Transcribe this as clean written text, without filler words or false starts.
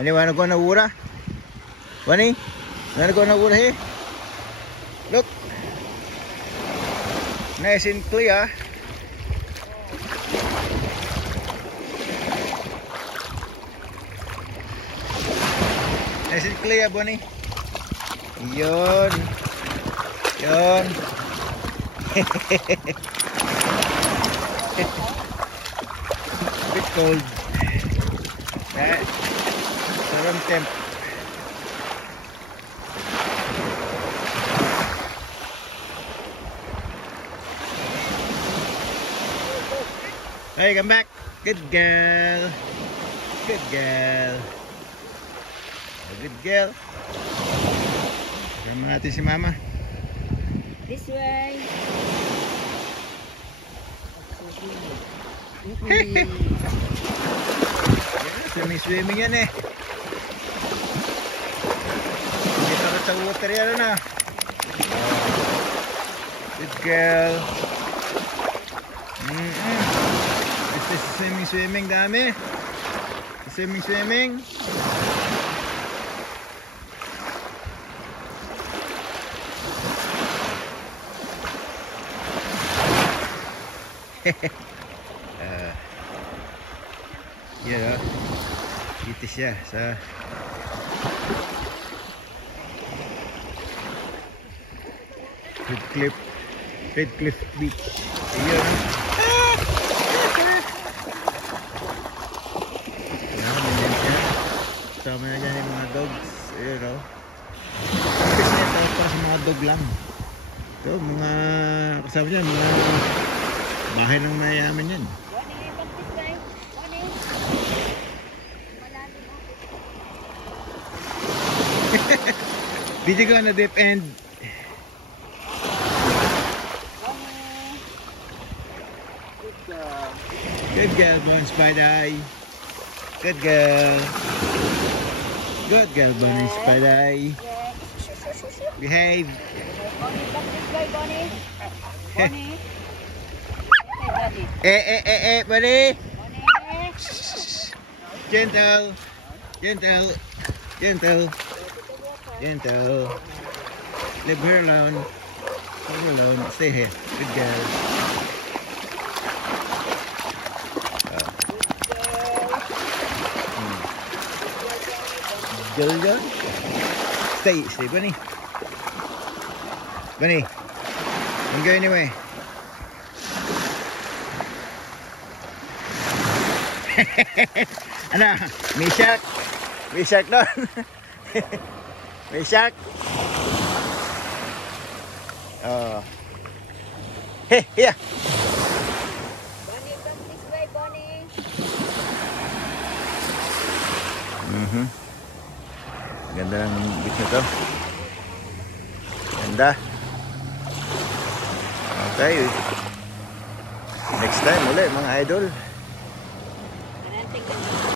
Bunny, wanna go na ura? Bunny, wanna go na ura here? Look. Nice and clear. Nice and clear, Bunny. Yun. Yun. Bit cold. Sarang temp. Hey, come back. Good girl. Good girl. Good girl. Kasama natin si Mama. This way. Swimming yan eh. Hindi takot sa water yan na. Good girl. This is swimming dami. Swimming. Yeah, dito siya sa Redcliffe Beach. Ayan. Tama na dyan yung mga dogs. Ayan o. Kasi ito para sa mga dog lang. Ito, mga kasama dyan, mga bahay ng mayayaman yan. Did you go on the deep end? Good girl, Bonnie Spider. Good girl. Good girl, Bonnie Spider. Behave. Buddy. Gentle. Leave her alone. Leave her alone. Stay here. Good girl. Girl. Stay, Bunny. Don't go anywhere. Ano? May shark doon. May shark. Oh. Hey, here. Bunny, come this way, Bunny. Ganda ng beach na to. Ganda. Okay. Next time ulit mga idol.